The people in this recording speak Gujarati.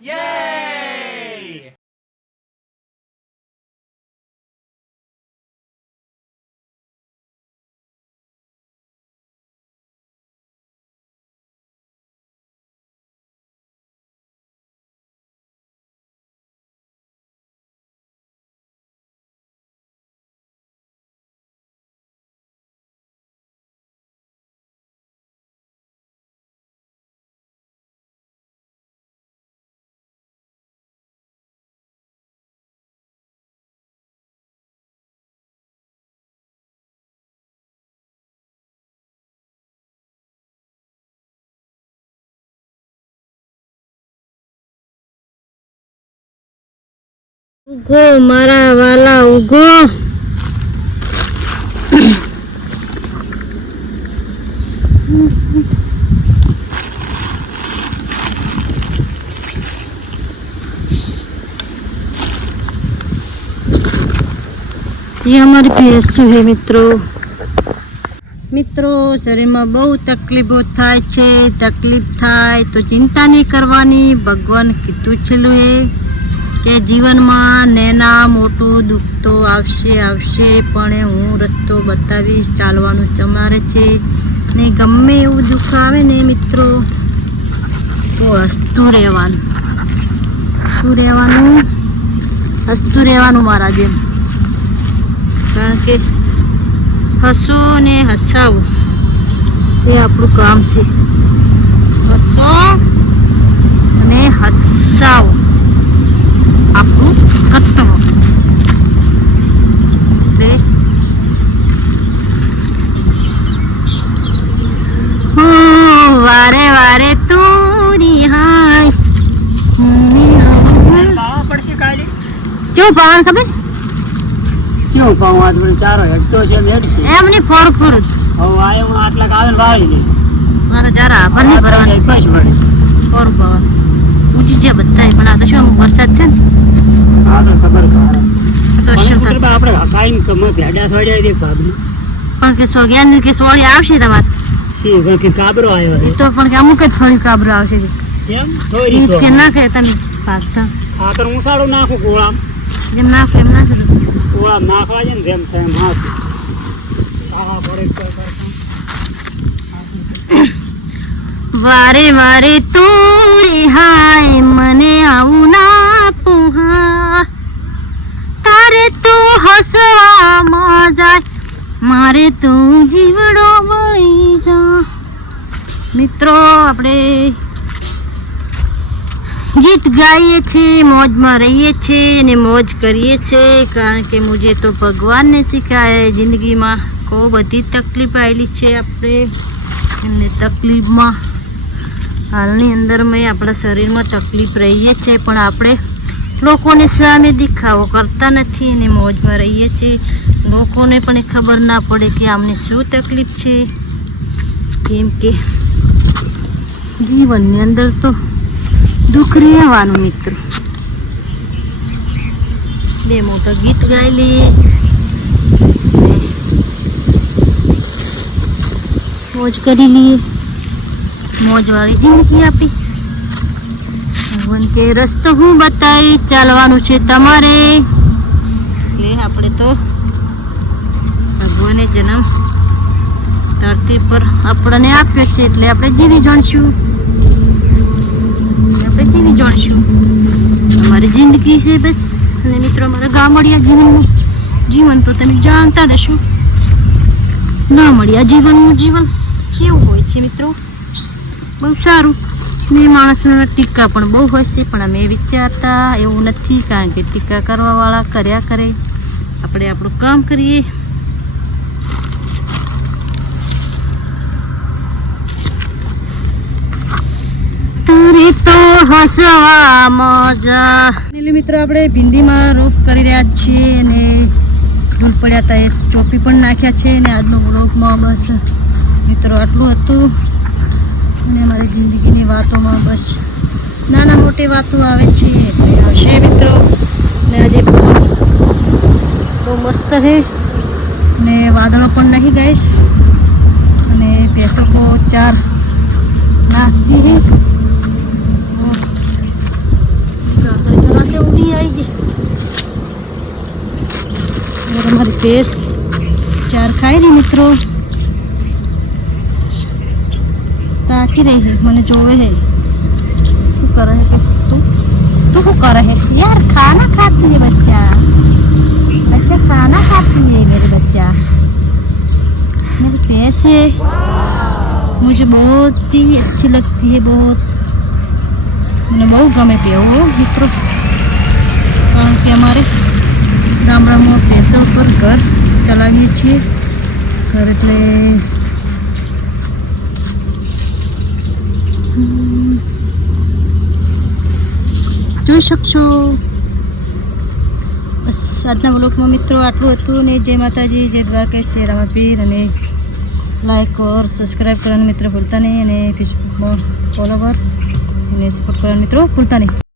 Yay! ઉગો મારા વાલા ઉગો. ये हमारी भैंसू है મિત્રો શરીરમાં બહુ તકલીફો થાય છે. તકલીફ થાય તો ચિંતા નહીં કરવાની. ભગવાન કીધું છેલું એ કે જીવનમાં નેના મોટું દુઃખ તો આવશે પણ હું રસ્તો બતાવીશ. ચાલવાનું તમારે છે ને ગમે એવું દુઃખ આવે ને મિત્રો તો હસતું રહેવાનું. હસતું રહેવાનું મારા જેમ. કારણ કે હસો ને હસાવું એ આપણું કામ છે. હસો અને હસાવો આપણું કર્તવ્ય. વારે વારે તું રિહાય કેવું પાવાનું ખબર? કેવું પાવું? આજ મને ચારો હેઠતો છે મેડ છે એમની ફોર ફોર જ હવે આયો હું આટલા આવે ને વાળી લે મારા ચારા આભાર નહીં ભરવાની. પૈસ મળે ફોર પાવા ઉજી જ્યાં બધા પણ આ તો શું વરસાદ છે ને હા તો ખબર તો શું થાય? આપણે કાયમ કમ ભેડા છોડ્યા દે કાબરી પણ કે સોગ્યાની કે સોળી આવશે તમારે સી કે કાબરો આવ્યો એ તો પણ કે અમુક જ થોડી કાબરો આવશે કેમ થોડી તો કે ના કે તમે પાકતા આ તો હું સાડું નાખું ગોળામ જેમ નાખે એમ નાખે ગોળામ નાખવા છે ને જેમ તેમ હાથ આવા પડે વારે વારે તું રિહાય મને આવું ના પુહા. તારે તું હસવામાં જાય મારે તું જીવડો બળી જા. મિત્રો આપણે ગીત ગાઈએ છીએ, મોજમાં રહીએ છીએ અને મોજ કરીએ છીએ. કારણ કે મુझे તો ભગવાનને શીખાય જિંદગીમાં બહુ બધી તકલીફ આવેલી છે. આપણે એમને તકલીફમાં હાલની અંદર મેં આપણા શરીરમાં તકલીફ રહીએ છીએ પણ આપણે લોકોને સામે દેખાવો કરતા નથી અને મોજમાં રહીએ છીએ. લોકોને પણ ખબર ના પડે કે આમને શું તકલીફ છે. કેમ કે જીવનની અંદર તો દુઃખ રહેવાનું મિત્રો. બે મોટા ગીત ગાઈ લઈએ, મોજ કરી લઈએ. મોજવાળી જિંદગી આપી. ભગવાન કે રસ્તો હું બતાવી ચાલવાનું છે તમારે. એટલે આપણે તો ભગવાને જન્મ ધરતી પર આપણને આપ્યો છે એટલે આપણે જીવી જાણશું. અમારી જિંદગી છે બસ. અને મિત્રો અમારા ગામડિયા જીવન તો તમે જાણતા જ હશો. ગામડિયા જીવનનું જીવન કેવું હોય છે મિત્રો? બહુ સારું. ને માણસોના ટીકા પણ બહુ હોય છે પણ અમે વિચારતા એવું નથી. કારણ કે ટીકા કરવાવાળા કર્યા કરે, આપણે આપણું કામ કરીએ. તારે તો હસવામાં જા. મિત્રો આપણે ભીંડીમાં રોપ કરી રહ્યા છીએ અને ફૂલ પડ્યા હતા એ ચોપી પણ નાખ્યા છે. અને આજનો વ્લોગમાં બસ મિત્રો આટલું હતું. અને અમારી જિંદગીની વાતોમાં બસ નાના મોટી વાતો આવે છે એટલે આવશે મિત્રો. ને આજે બહુ મસ્ત છે ને વાદળો પણ નહીં ગાઈશ. અને ભેંસો को 4 નાખતી है ભેંસ ચાર ખાઈ રહી મિત્રો, ताकी रही है, मैंने जोवे है। तू कर रहे है तू क्या कर रहे है यार? खाना खाती है बच्चा, बच्चा खाना खाती है मेरे बच्चा। मेरे भैंस है, मुझे बहुत ही अच्छी लगती है, बहुत मैंने बहुत गमे पे वो मित्रों, कारण કે અમારે ગામડામાં ભેંસો ઉપર ઘર ચલાવીએ છીએ, ઘર એટલે જોઈ શકશો। બસ આજના બ્લોગમાં મિત્રો આટલું હતું ને જય માતાજી, જય દ્વારકેશ, જય રામાપીર, અને લાઈક ઓર સબસ્ક્રાઈબ કરવાનું મિત્રો ભૂલતા નહીં, અને ફેસબુકમાં ફોલોવર અને સપોર્ટ કરવાનું મિત્રો ભૂલતા નહીં।